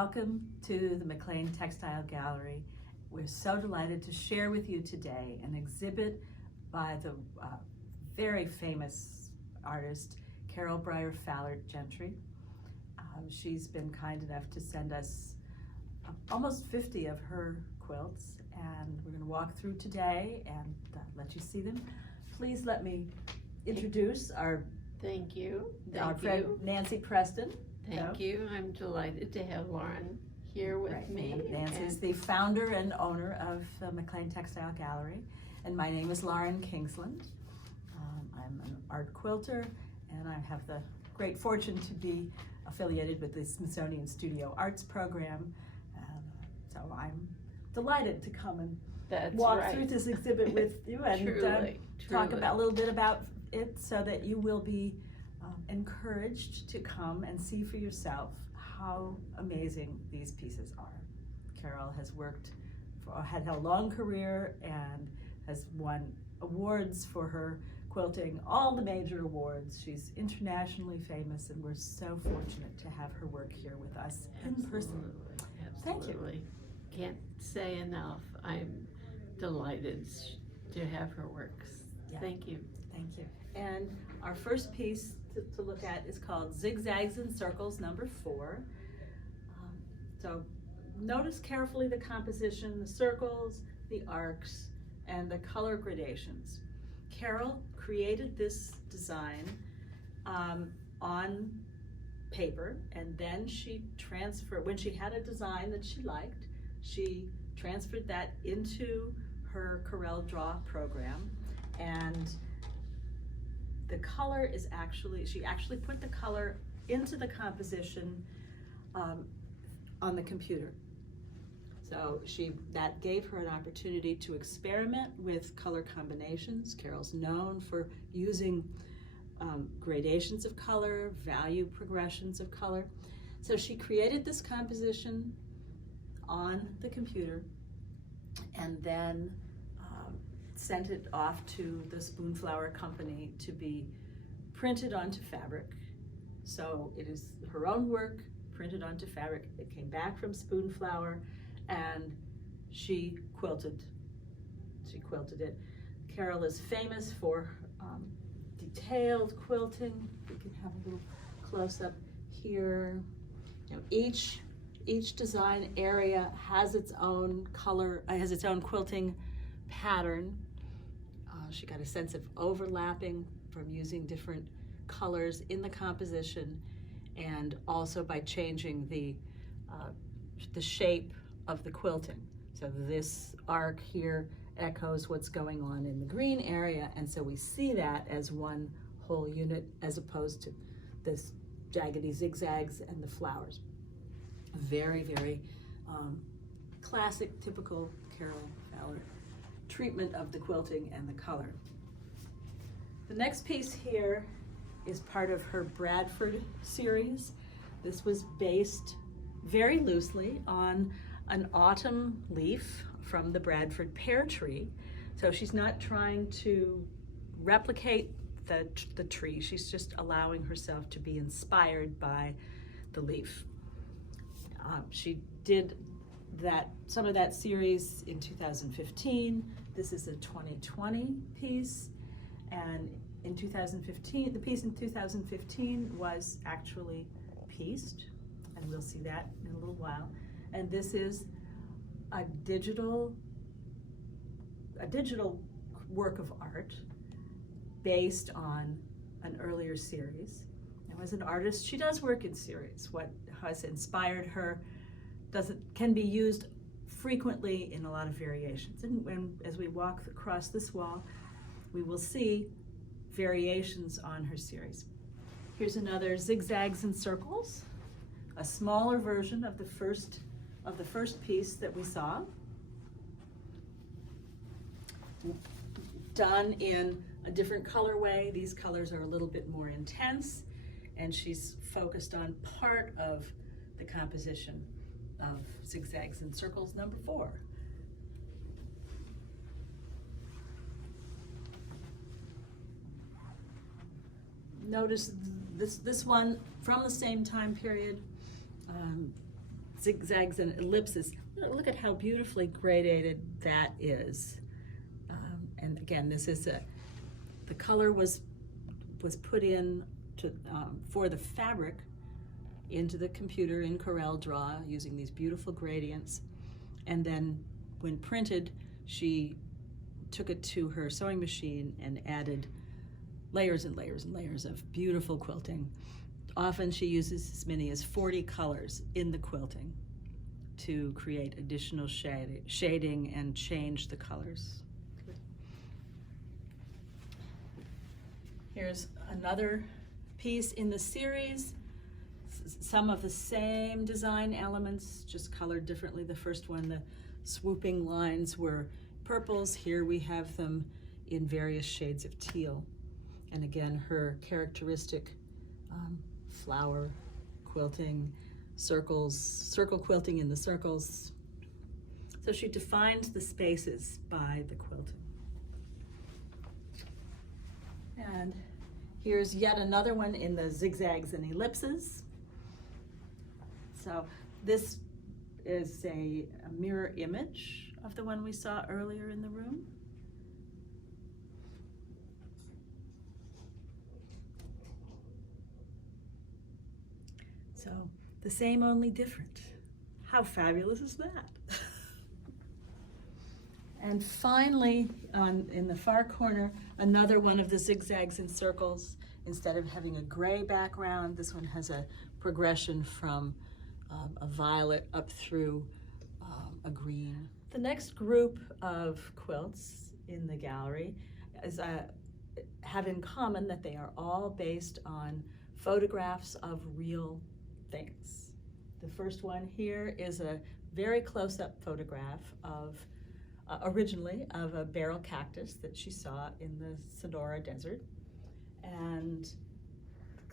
Welcome to the McLean Textile Gallery. We're so delighted to share with you today an exhibit by the very famous artist, Caryl Bryer Fallert-Gentry. She's been kind enough to send us almost 50 of her quilts, and we're going to walk through today and let you see them. Please let me introduce our friend Nancy Preston. Thank you. I'm delighted to have Lauren here with me. Nancy's the founder and owner of the McLean Textile Gallery, and my name is Lauren Kingsland. I'm an art quilter, and I have the great fortune to be affiliated with the Smithsonian Studio Arts Program. So I'm delighted to come and walk through this exhibit with you and talk about a little bit about it, so that you will be encouraged to come and see for yourself how amazing these pieces are. Caryl has had a long career and has won awards for her quilting, all the major awards. She's internationally famous, and we're so fortunate to have her work here with us in person. Thank you. Can't say enough. I'm delighted to have her works. Yeah. Thank you. Thank you. And our first piece to look at is called Zigzags and Circles, number 4. So notice carefully the composition, the circles, the arcs, and the color gradations. Caryl created this design on paper, and then she transferred, when she had a design that she liked, she transferred that into her Caryl Draw program, and the color is she actually put the color into the composition on the computer. So that gave her an opportunity to experiment with color combinations. Caryl's known for using gradations of color, value progressions of color. So she created this composition on the computer and then sent it off to the Spoonflower Company to be printed onto fabric. So it is her own work printed onto fabric. It came back from Spoonflower, and she quilted it. Caryl is famous for detailed quilting. We can have a little close-up here. You know, each design area has its own color, has its own quilting pattern. She got a sense of overlapping from using different colors in the composition, and also by changing the shape of the quilting. So this arc here echoes what's going on in the green area, and so we see that as one whole unit as opposed to this jaggedy zigzags and the flowers. Very, very classic, typical Caryl Fallert treatment of the quilting and the color. The next piece here is part of her Bradford series. This was based very loosely on an autumn leaf from the Bradford pear tree. So she's not trying to replicate the tree, she's just allowing herself to be inspired by the leaf. She did some of that series in 2015. This is a 2020 piece, and in 2015, the piece in 2015 was actually pieced, and we'll see that in a little while. And this is a digital work of art based on an earlier series. And as an artist, she does work in series. What has inspired her can be used frequently in a lot of variations. And as we walk across this wall, we will see variations on her series. Here's another Zigzags and Circles, a smaller version of the first piece that we saw, done in a different colorway. These colors are a little bit more intense, and she's focused on part of the composition of Zigzags and Circles number 4. Notice this one from the same time period. zigzags and ellipses. Look at how beautifully gradated that is. And again, this is the color was put in to, for the fabric into the computer in CorelDRAW using these beautiful gradients. And then when printed, she took it to her sewing machine and added layers and layers and layers of beautiful quilting. Often she uses as many as 40 colors in the quilting to create additional shading and change the colors. Here's another piece in the series. Some of the same design elements, just colored differently. The first one, the swooping lines were purples. Here we have them in various shades of teal. And again, her characteristic flower quilting, circles, circle quilting in the circles. So she defined the spaces by the quilting. And here's yet another one in the zigzags and ellipses. So this is a mirror image of the one we saw earlier in the room. So the same, only different. How fabulous is that? And finally, in the far corner, another one of the zigzags and circles. Instead of having a gray background, this one has a progression from a violet up through a green. The next group of quilts in the gallery have in common that they are all based on photographs of real things. The first one here is a very close-up photograph of originally of a barrel cactus that she saw in the Sonora Desert. And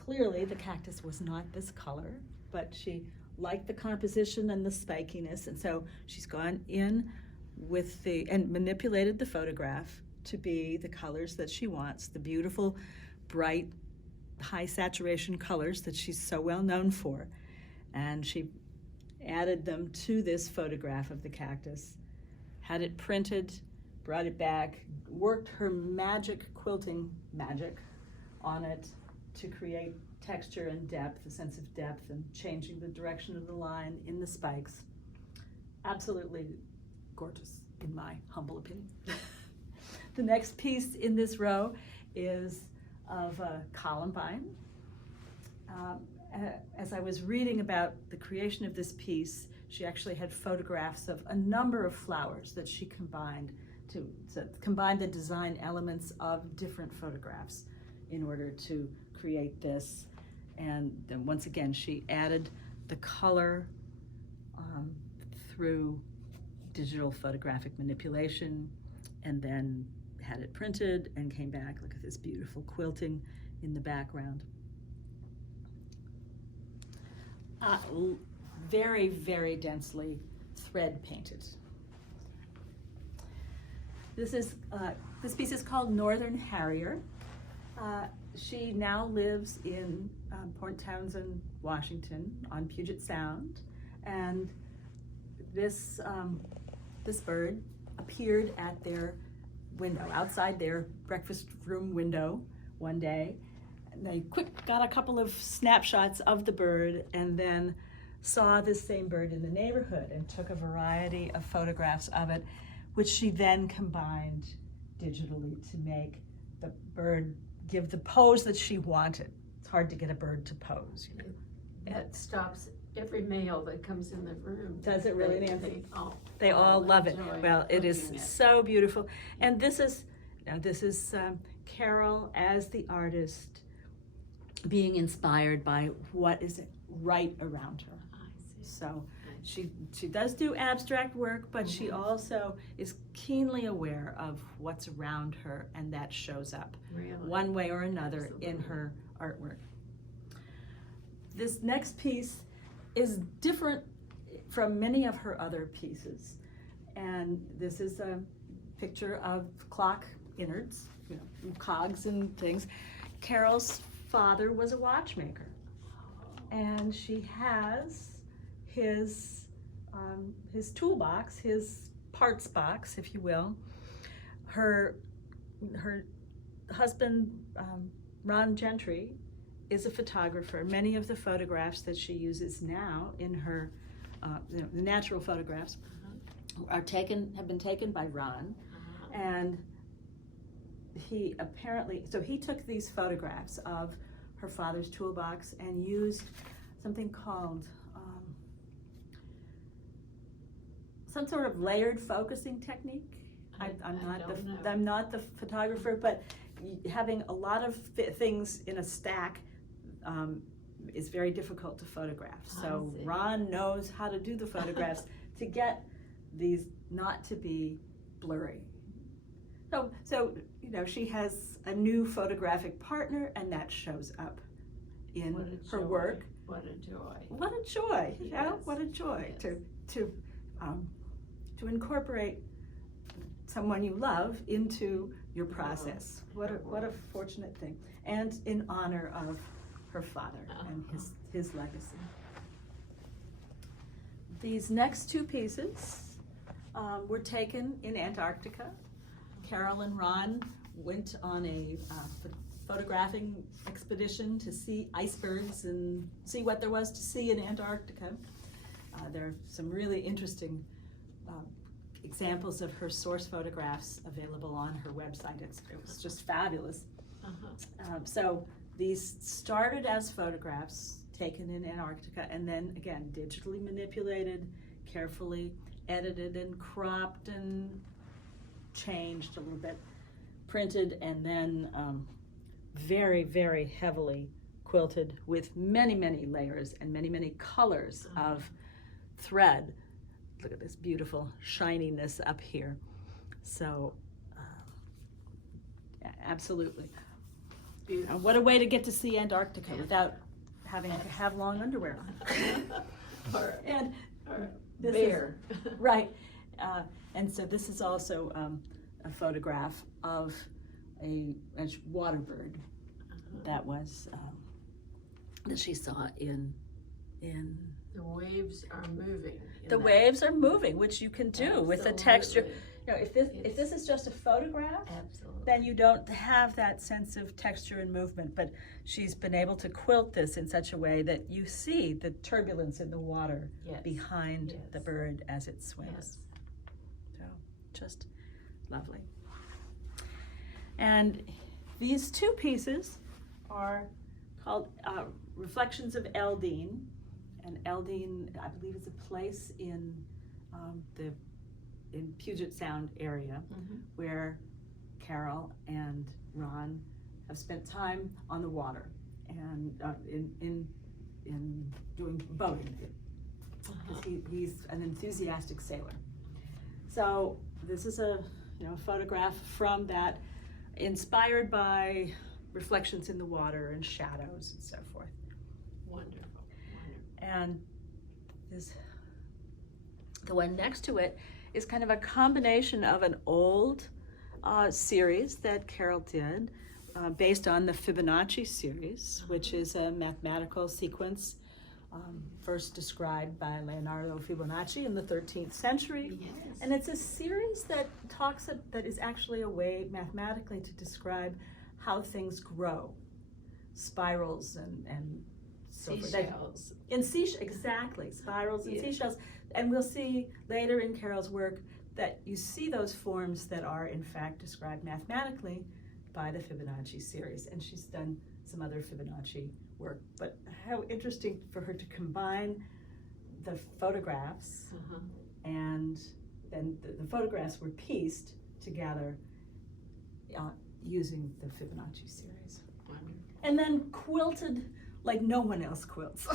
clearly the cactus was not this color, but she liked the composition and the spikiness, and so she's gone in with and manipulated the photograph to be the colors that she wants, the beautiful, bright, high saturation colors that she's so well known for. And she added them to this photograph of the cactus, had it printed, brought it back, worked her quilting magic on it to create texture and depth, a sense of depth, and changing the direction of the line in the spikes. Absolutely gorgeous, in my humble opinion. The next piece in this row is of columbine. As I was reading about the creation of this piece, she actually had photographs of a number of flowers that she combined to combine the design elements of different photographs in order to create this. And then once again, she added the color through digital photographic manipulation, and then had it printed and came back. Look at this beautiful quilting in the background. Very, very densely thread painted. This piece is called Northern Harrier. She now lives in Port Townsend, Washington, on Puget Sound, and this bird appeared at their window, outside their breakfast room window one day. And they got a couple of snapshots of the bird, and then saw this same bird in the neighborhood and took a variety of photographs of it, which she then combined digitally to make the bird give the pose that she wanted. It's hard to get a bird to pose, you know. That stops every male that comes in the room. Does it really, Nancy? They all love it. enjoy Well, it is looking at it. so beautiful. And this is Caryl as the artist being inspired by what is right around her. I see. So she does do abstract work, but she also is keenly aware of what's around her, and that shows up Really? one way or another in Absolutely. her artwork. This next piece is different from many of her other pieces, and this is a picture of clock innards, you know, cogs and things. Carol's father was a watchmaker, and she has his his toolbox, his parts box, if you will. Her husband, Ron Gentry, is a photographer. Many of the photographs that she uses now in her, the natural photographs, have been taken by Ron, and he took these photographs of her father's toolbox and used something called some sort of layered focusing technique. I'm not the photographer, but having a lot of things in a stack is very difficult to photograph. So Ron knows how to do the photographs to get these not to be blurry. So she has a new photographic partner, and that shows up in her work. What a joy! What a joy! Yes. What a joy to incorporate someone you love into your process. What a fortunate thing, and in honor of her father and his legacy. These next two pieces were taken in Antarctica. Caryl and Ron went on a photographing expedition to see icebergs and see what there was to see in Antarctica. There are some really interesting examples of her source photographs available on her website. It was just fabulous. So these started as photographs taken in Antarctica, and then again digitally manipulated, carefully edited and cropped and changed a little bit, printed, and then very, very heavily quilted with many, many layers and many, many colors of thread. Look at this beautiful shininess up here. So absolutely beautiful. What a way to get to see Antarctica without having to have long underwear on. And this bear. Right. And so this is also a photograph of a water bird that was that she saw in. The waves are moving. The waves are moving, which you can do with the texture. If this is just a photograph, then you don't have that sense of texture and movement. But she's been able to quilt this in such a way that you see the turbulence in the water behind the bird as it swims. So just lovely. And these two pieces are called Reflections of Eldine. And Eldine, I believe, is a place in Puget Sound area where Caryl and Ron have spent time on the water and in doing boating. Because he's an enthusiastic sailor. So this is a photograph from that, inspired by reflections in the water and shadows and so forth. Wonderful. And the one next to it is kind of a combination of an old series that Caryl did based on the Fibonacci series, which is a mathematical sequence first described by Leonardo Fibonacci in the 13th century. Yes. And it's a series that is actually a way mathematically to describe how things grow, spirals and so seashells. Exactly, spirals and seashells. And we'll see later in Carol's work that you see those forms that are in fact described mathematically by the Fibonacci series. And she's done some other Fibonacci work. But how interesting for her to combine the photographs and then the photographs were pieced together using the Fibonacci series. And then quilted like no one else quilts.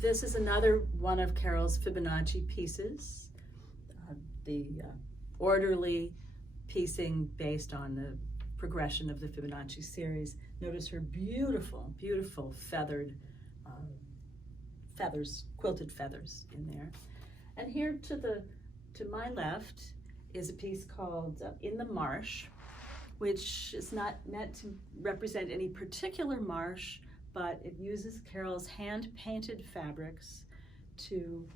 This is another one of Carol's Fibonacci pieces, the orderly piecing based on the progression of the Fibonacci series. Notice her beautiful, beautiful feathered feathers, quilted feathers in there. And here to my left is a piece called In the Marsh, which is not meant to represent any particular marsh, but it uses Carol's hand-painted fabrics to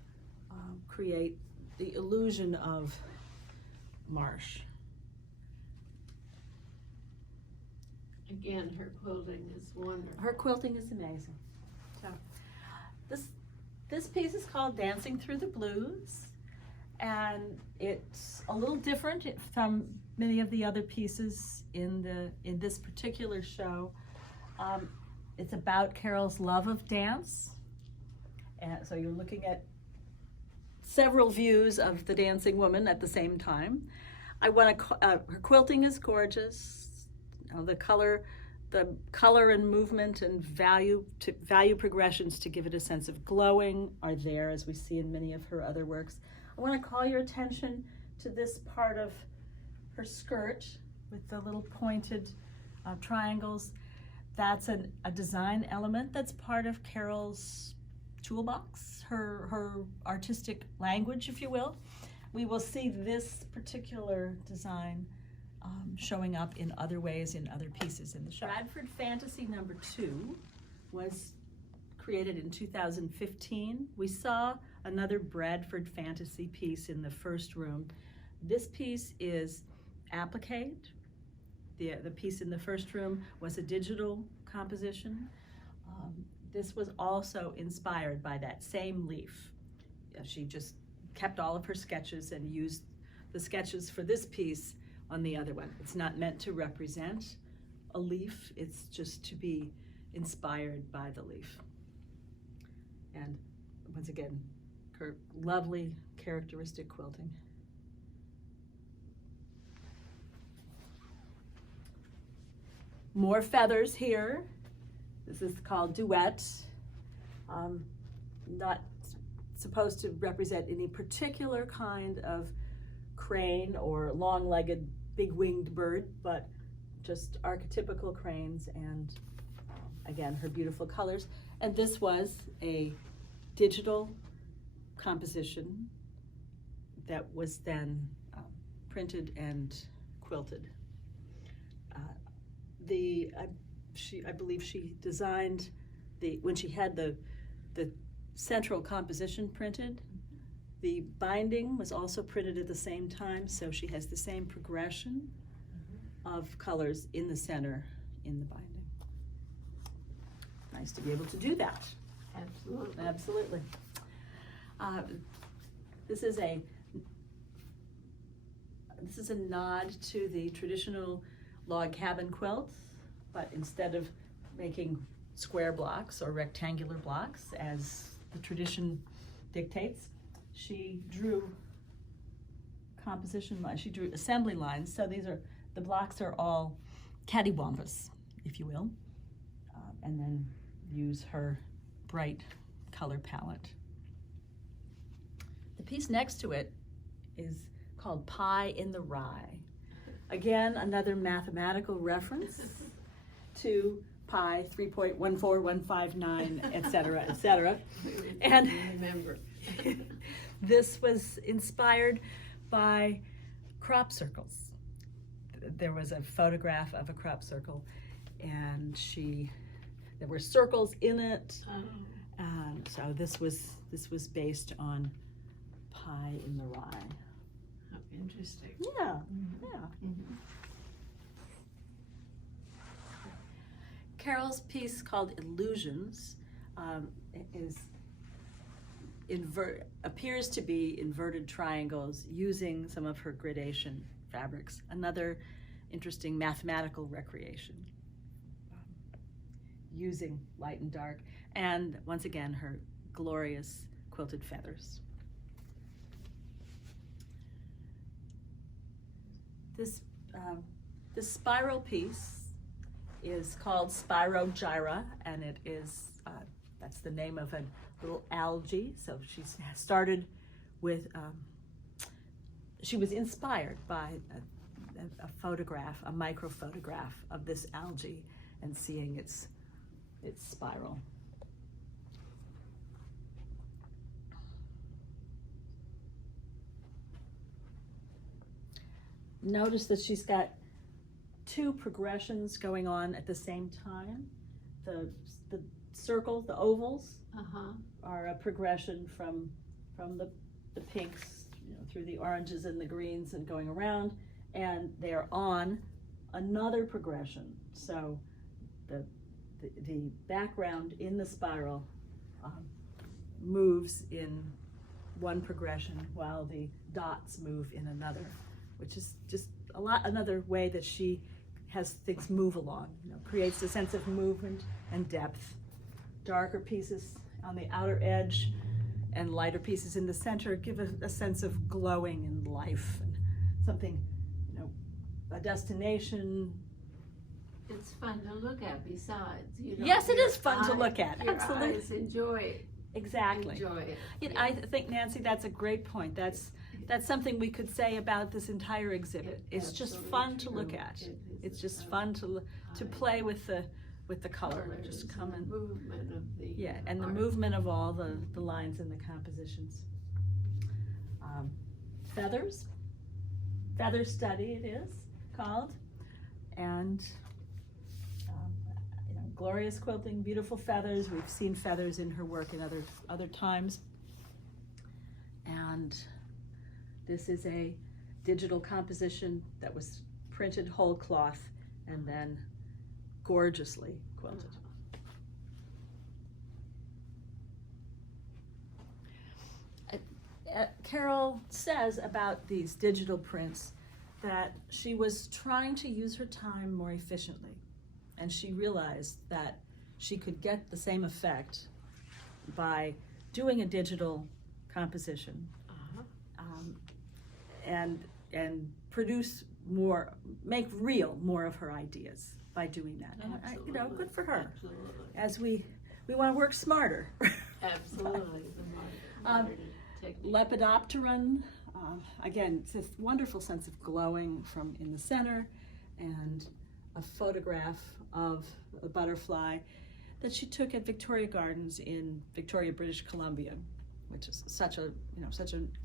create the illusion of marsh. Again, her quilting is wonderful. Her quilting is amazing. So this piece is called Dancing Through the Blues, and it's a little different from many of the other pieces in this particular show. It's about Carol's love of dance, and so you're looking at several views of the dancing woman at the same time. Her quilting is gorgeous. The color and movement and value progressions to give it a sense of glowing are there, as we see in many of her other works. I want to call your attention to this part of her skirt with the little pointed triangles. That's a design element that's part of Carol's toolbox, her artistic language, if you will. We will see this particular design showing up in other ways in other pieces in the show. Bradford Fantasy number 2 was created in 2015. We saw another Bradford Fantasy piece in the first room. This piece is appliqué. The piece in the first room was a digital composition. This was also inspired by that same leaf. She just kept all of her sketches and used the sketches for this piece on the other one. It's not meant to represent a leaf, it's just to be inspired by the leaf. And once again, her lovely characteristic quilting. More feathers here. This is called Duet. Not supposed to represent any particular kind of crane or long-legged, big-winged bird, but just archetypical cranes, and again, her beautiful colors. And this was a digital composition that was then printed and quilted. I believe she designed when she had the central composition printed, the binding was also printed at the same time, so she has the same progression of colors in the center in the binding. Nice to be able to do that. Absolutely. Absolutely. This is a nod to the traditional log cabin quilts, but instead of making square blocks or rectangular blocks as the tradition dictates, she drew composition lines, she drew assembly lines. So the blocks are all cattywampus, if you will, and then use her bright color palette. The piece next to it is called Pie in the Rye. Again, another mathematical reference to pi 3.14159, et cetera, et cetera. And remember. This was inspired by crop circles. There was a photograph of a crop circle, and there were circles in it. And so this was based on Pie in the Rye. How interesting. Yeah, Mm-hmm. yeah. Mm-hmm. Carol's piece called Illusions appears to be inverted triangles using some of her gradation fabrics. Another interesting mathematical recreation, using light and dark, and once again her glorious quilted feathers. This spiral piece is called Spirogyra, and it is that's the name of a little algae. So she started with she was inspired by a photograph, a micro photograph of this algae, and seeing its spiral. Notice that she's got two progressions going on at the same time. The circles, the ovals, are a progression from the the pinks, through the oranges and the greens and going around, and they're on another progression. So the background in the spiral moves in one progression while the dots move in another, which is just another way that she has things move along, creates a sense of movement and depth. Darker pieces on the outer edge and lighter pieces in the center give a sense of glowing and life and something, a destination. It's fun to look at besides. Yes, it is fun to look at. Your Absolutely. eyes enjoy it. Exactly. Enjoy it. Yeah. I think, Nancy, that's a great point. That's something we could say about this entire exhibit. It's just fun to look at. It's just fun to play with the color. Just come and movement of the and the movement of all the lines and the compositions. Feathers. Feather study it is called, and glorious quilting, beautiful feathers. We've seen feathers in her work in other times. And this is a digital composition that was printed whole cloth and then gorgeously quilted. Caryl says about these digital prints that she was trying to use her time more efficiently, and she realized that she could get the same effect by doing a digital composition and produce more, make real more of her ideas by doing that. And good for her. Absolutely. As we want to work smarter. Absolutely. Lepidopteran, again, it's this wonderful sense of glowing from in the center, and a photograph of a butterfly that she took at Victoria Gardens in Victoria, British Columbia, which is such a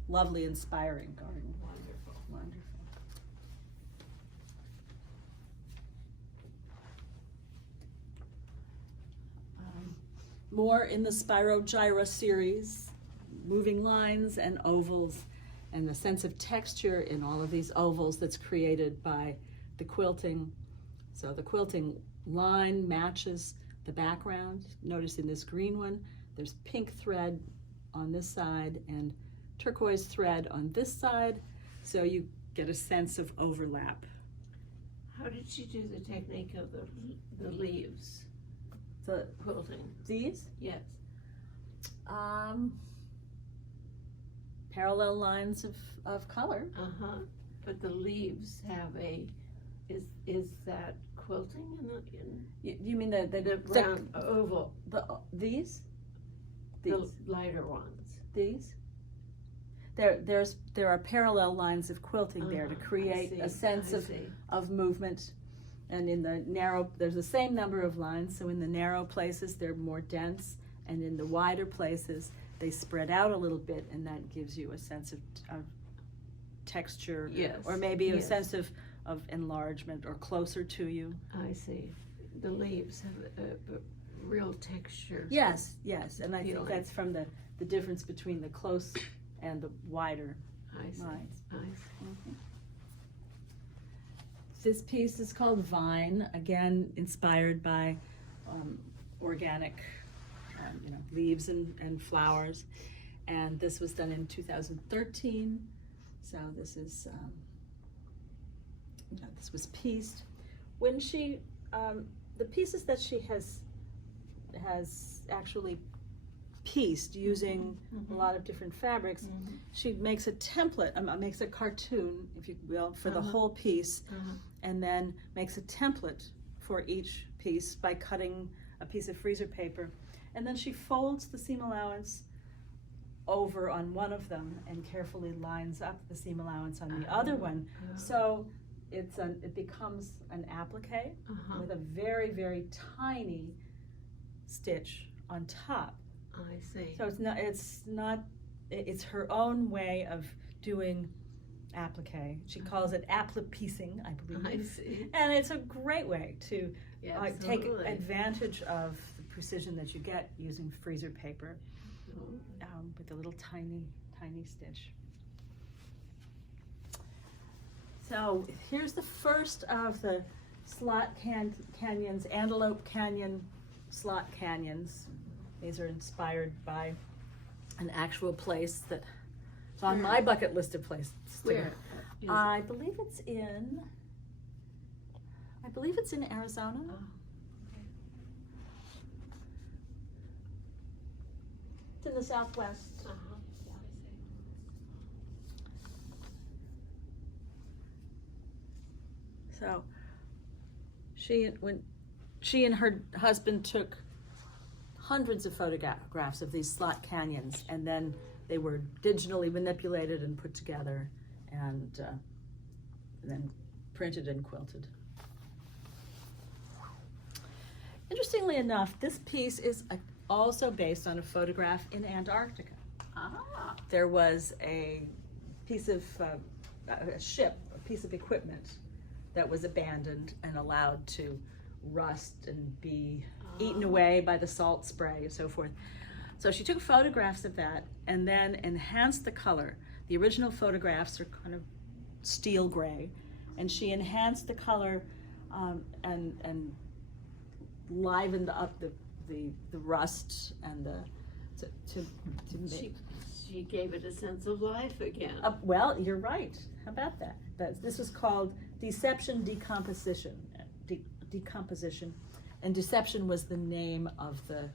lovely, inspiring garden. Wonderful. Wonderful. More in the Spirogyra series, moving lines and ovals, and the sense of texture in all of these ovals that's created by the quilting. So the quilting line matches the background. Notice in this green one, there's pink thread on this side and turquoise thread on this side, so you get a sense of overlap. How did she do the technique of the leaves? The Quilting. these? Yes. Parallel lines of color. But the leaves have is that quilting You mean the round oval? these? The lighter ones. These? There are parallel lines of quilting there to create a sense of movement. And in the narrow, there's the same number of lines, so in the narrow places they're more dense, and in the wider places they spread out a little bit, and that gives you a sense of texture, Yes. or maybe a sense of enlargement or closer to you. I see. The leaves have a real texture. Yes, and I think Feeling. that's from the difference between the close and the wider I see. lines. I see. Mhm. This piece is called Vine, again inspired by organic leaves and flowers, and this was done in 2013. So this is this was pieced. When she the pieces that she has actually pieced using a lot of different fabrics, she makes a template, makes a cartoon, if you will, for the whole piece, and then makes a template for each piece by cutting a piece of freezer paper, and then she folds the seam allowance over on one of them and carefully lines up the seam allowance on the other one. So it becomes an applique with a very, very tiny stitch on top. I see. So it's her own way of doing applique. She calls it applique-piecing, I believe. I see. And it's a great way to take Absolutely. advantage of the precision that you get using freezer paper with the little tiny tiny stitch. So here's the first of the slot canyons, Antelope Canyon slot canyons. These are inspired by an actual place that is on my bucket list of places. Where? I believe it's in Arizona. Oh. It's in the Southwest. So when she and her husband took hundreds of photographs of these slot canyons, and then they were digitally manipulated and put together, and then printed and quilted. Interestingly enough, this piece is also based on a photograph in Antarctica. Ah. There was a piece of a ship, a piece of equipment that was abandoned and allowed to rust and be eaten away by the salt spray and so forth. So she took photographs of that and then enhanced the color. The original photographs are kind of steel gray, and she enhanced the color and livened up the rust and to make. She gave it a sense of life again. Well, you're right. How about that? This was called deception decomposition. Decomposition, and deception was the name of the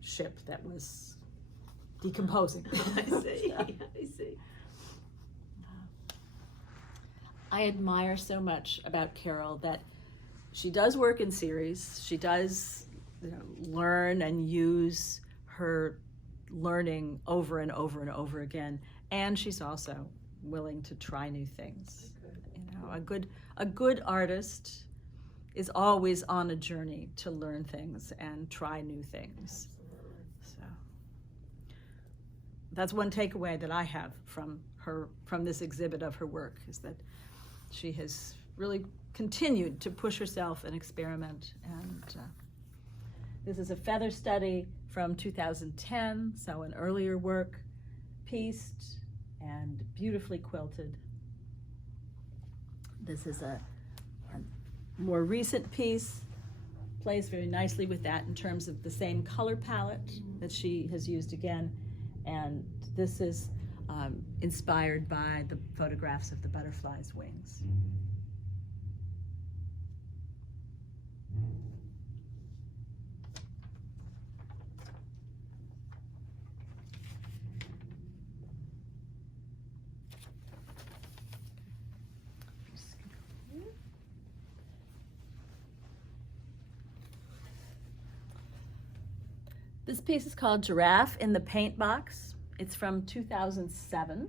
ship that was decomposing. I see. I see. I admire so much about Caryl that she does work in series. She does, learn and use her learning over and over and over again, and she's also willing to try new things. A good artist is always on a journey to learn things and try new things. So that's one takeaway that I have from this exhibit of her work, is that she has really continued to push herself and experiment. And this is a feather study from 2010, so an earlier work, pieced and beautifully quilted. This is a more recent piece, plays very nicely with that in terms of the same color palette that she has used again. And this is inspired by the photographs of the butterfly's wings. This piece is called Giraffe in the Paint Box. It's from 2007.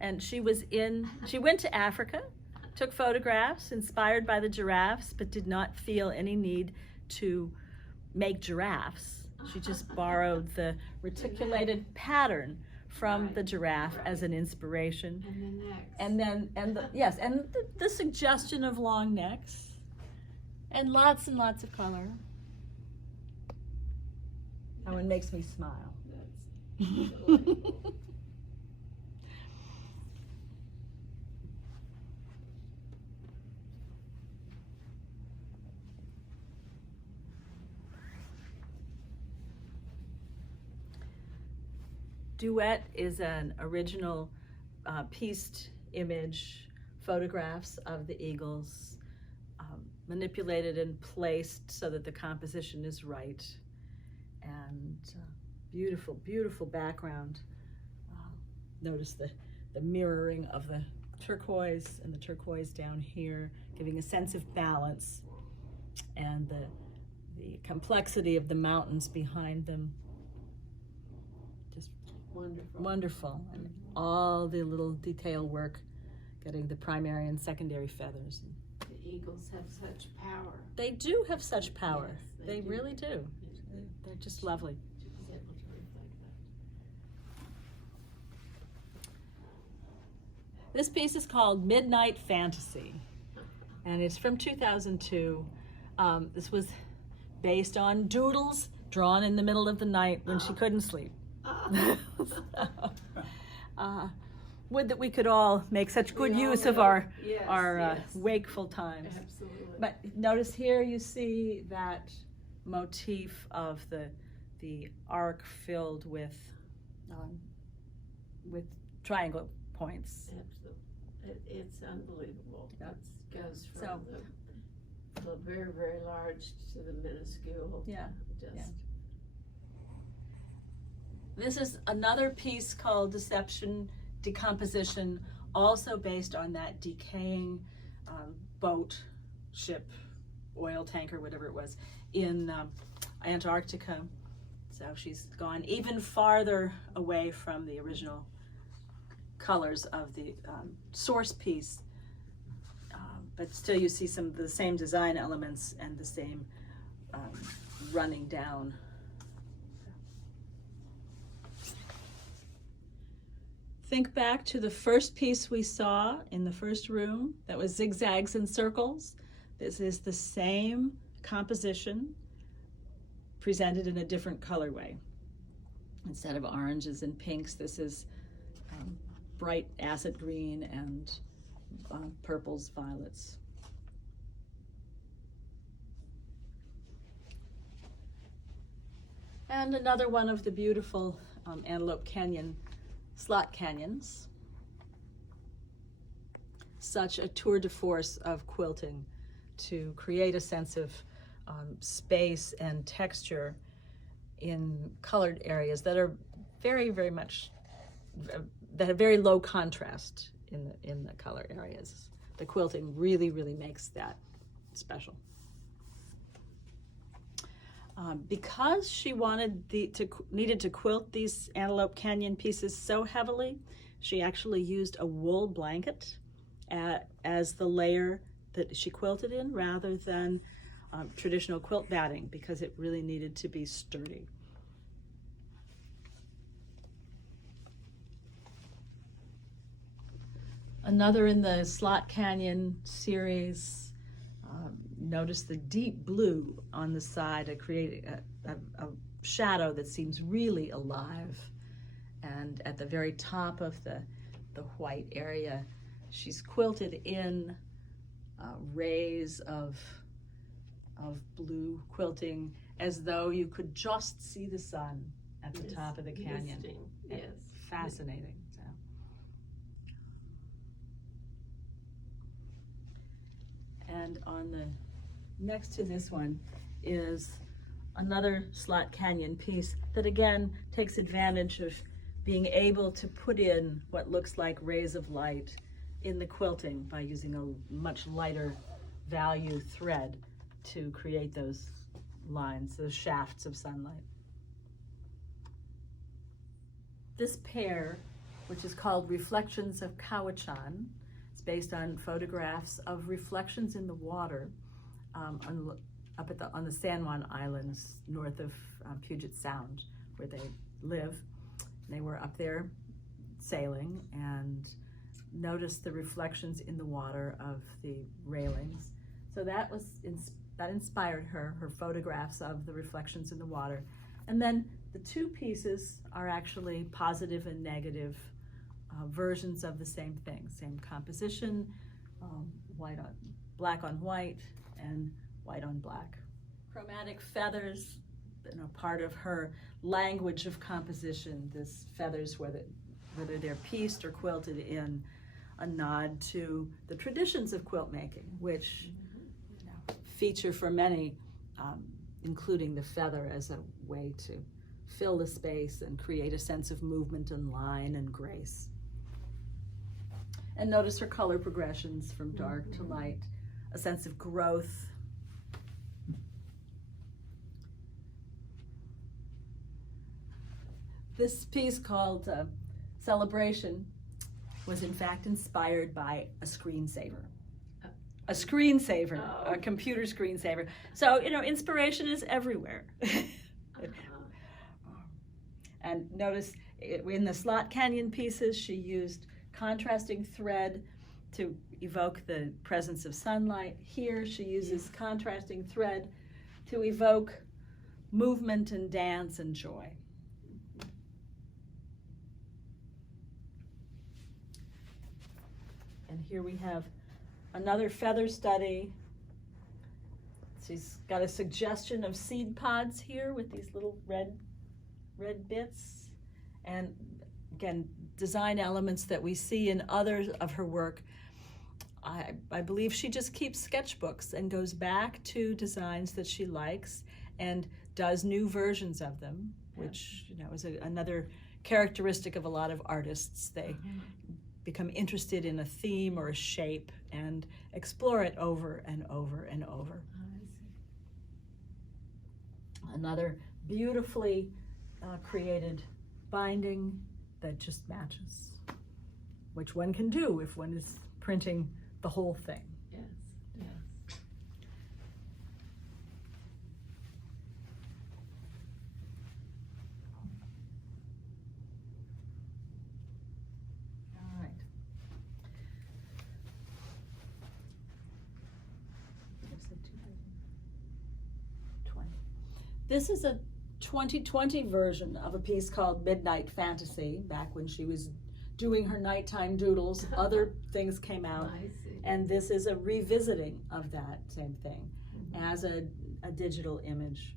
And she went to Africa, took photographs inspired by the giraffes, but did not feel any need to make giraffes. She just borrowed the reticulated pattern from the giraffe as an inspiration. And the necks. And the suggestion of long necks and lots of color. That one makes me smile. Duet is an original pieced image, photographs of the eagles, manipulated and placed so that the composition is right. And beautiful, beautiful background. Notice the mirroring of the turquoise and the turquoise down here, giving a sense of balance, and the complexity of the mountains behind them. Just wonderful. And all the little detail work, getting the primary and secondary feathers. The eagles have such power. They do have such power. Yes, they do. really do. They're just lovely. She was able to reflect that. This piece is called Midnight Fantasy, and it's from 2002. This was based on doodles drawn in the middle of the night when she couldn't sleep. would that we could all make such good We all use of know. our Yes, our yes. wakeful times. Absolutely. But notice here you see that motif of the arc filled with triangle points. Absolutely. It's unbelievable. Yeah. It goes from So- the very, very large to the minuscule. Yeah, Just, yeah. This is another piece called Deception Decomposition, also based on that decaying boat, ship, oil tanker, whatever it was, in Antarctica. So she's gone even farther away from the original colors of the source piece. But still you see some of the same design elements and the same running down. Think back to the first piece we saw in the first room, that was Zigzags and Circles. This is the same composition presented in a different colorway. Instead of oranges and pinks, this is bright acid green and purples, violets. And another one of the beautiful Antelope Canyon slot canyons. Such a tour de force of quilting to create a sense of space and texture in colored areas that are very, very much, that have very low contrast in the color areas. The quilting really, really makes that special. Because she needed to quilt these Antelope Canyon pieces so heavily, she actually used a wool blanket as the layer that she quilted in, rather than traditional quilt batting, because it really needed to be sturdy. Another in the Slot Canyon series. Notice the deep blue on the side to create a shadow that seems really alive. And at the very top of the white area, she's quilted in rays of blue quilting, as though you could just see the sun at the top of the canyon. Yes. Fascinating. So. And on the next to this one is another Slot Canyon piece that again takes advantage of being able to put in what looks like rays of light in the quilting by using a much lighter value thread to create those lines, those shafts of sunlight. This pair, which is called Reflections of Cowichan, it's based on photographs of reflections in the water on the San Juan Islands north of Puget Sound, where they live. They were up there sailing and noticed the reflections in the water of the railings. So that inspired her photographs of the reflections in the water. And then the two pieces are actually positive and negative versions of the same thing, same composition, black on white and white on black. Chromatic feathers, part of her language of composition. This feathers, whether they're pieced or quilted in, a nod to the traditions of quilt making, which feature for many, including the feather as a way to fill the space and create a sense of movement and line and grace. And notice her color progressions from dark to light, a sense of growth. This piece called Celebration was in fact inspired by a screensaver. A screensaver, a computer screensaver. So, inspiration is everywhere. And notice in the Slot Canyon pieces, she used contrasting thread to evoke the presence of sunlight. Here, she uses contrasting thread to evoke movement and dance and joy. And here we have another feather study. She's got a suggestion of seed pods here with these little red bits. And again, design elements that we see in others of her work. I believe she just keeps sketchbooks and goes back to designs that she likes and does new versions of them, which is another characteristic of a lot of artists. They become interested in a theme or a shape and explore it over and over and over. Another beautifully created binding that just matches, which one can do if one is printing the whole thing. Yes, yes. All right. This is a 2020 version of a piece called Midnight Fantasy, back when she was doing her nighttime doodles. Other things came out. I see. And this is a revisiting of that same thing as a digital image.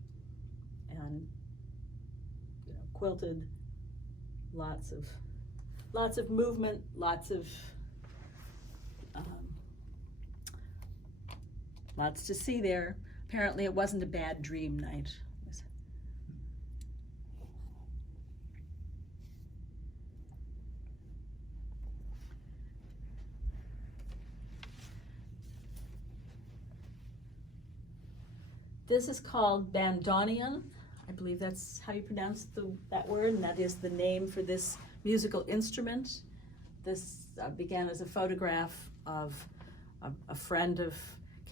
And quilted, lots of movement, lots to see there. Apparently it wasn't a bad dream night. This is called bandoneon. I believe that's how you pronounce that word, and that is the name for this musical instrument. This began as a photograph of a friend of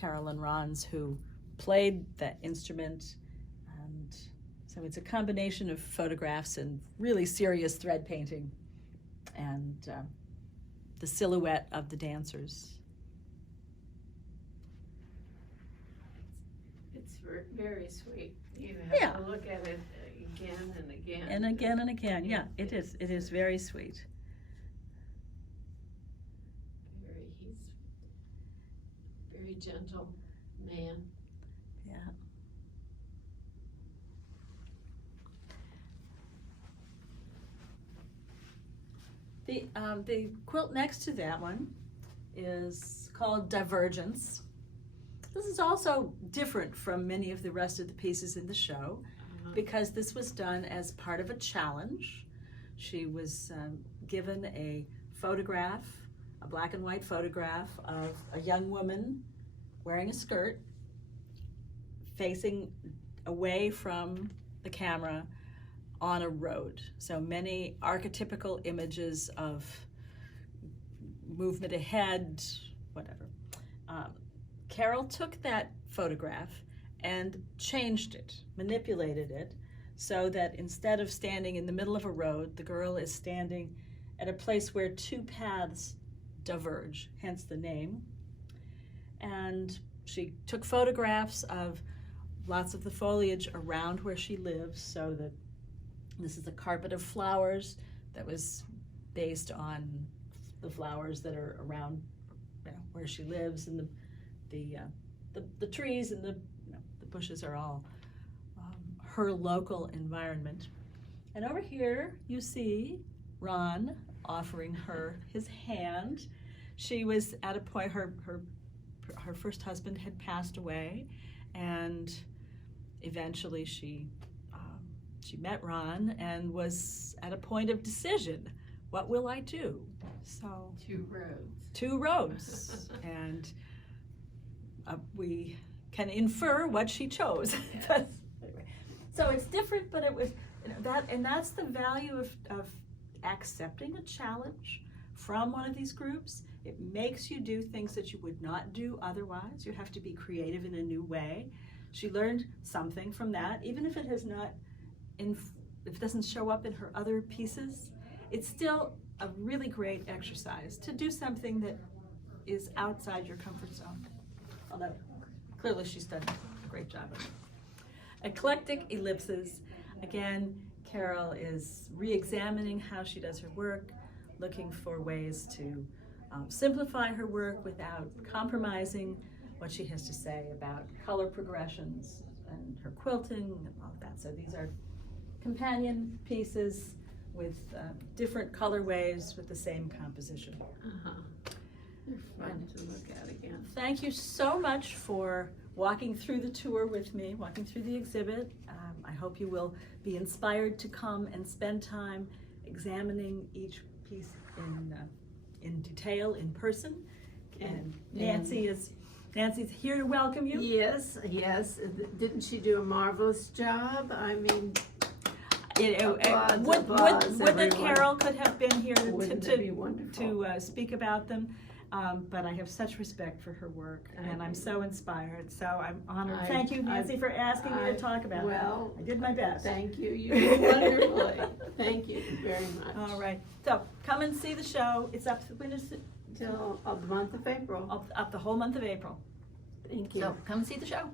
Caryl and Ron's who played that instrument, and so it's a combination of photographs and really serious thread painting and the silhouette of the dancers. Very sweet. You have to look at it again and again. And again and again. Yeah, it is. It is very sweet. He's very gentle man. Yeah. The quilt next to that one is called Divergence. This is also different from many of the rest of the pieces in the show because this was done as part of a challenge. She was given a photograph, a black and white photograph of a young woman wearing a skirt, facing away from the camera on a road. So many archetypical images of movement ahead, whatever. Caryl took that photograph and changed it, manipulated it, so that instead of standing in the middle of a road, the girl is standing at a place where two paths diverge, hence the name. And she took photographs of lots of the foliage around where she lives, so that this is a carpet of flowers that was based on the flowers that are around where she lives, and the trees and the bushes are all her local environment. And over here you see Ron offering her his hand. She was at a point, her first husband had passed away, and eventually she met Ron and was at a point of decision. What will I do? So two roads. And we can infer what she chose. Yes. So it's different, but it was that's the value of accepting a challenge from one of these groups. It makes you do things that you would not do otherwise. You have to be creative in a new way. She learned something from that, even if it has not, if it doesn't show up in her other pieces. It's still a really great exercise to do something that is outside your comfort zone. Although clearly she's done a great job of it. Eclectic ellipses. Again, Caryl is re-examining how she does her work, looking for ways to simplify her work without compromising what she has to say about color progressions and her quilting and all of that. So these are companion pieces with different colorways with the same composition. They're fun to look at again. Thank you so much for walking through the tour with me, walking through the exhibit. I hope you will be inspired to come and spend time examining each piece in detail in person. And Nancy's here to welcome you. Yes, yes. Didn't she do a marvelous job? I mean, Would that Caryl could have been here to speak about them. But I have such respect for her work, and I'm so inspired. So I'm honored. Thank you, Nancy, for asking me to talk about it. Well, I did my best. Thank you. You did wonderfully. Thank you very much. All right. So come and see the show. It's up. When is it? Till the month of April. Up the whole month of April. Thank you. So come see the show.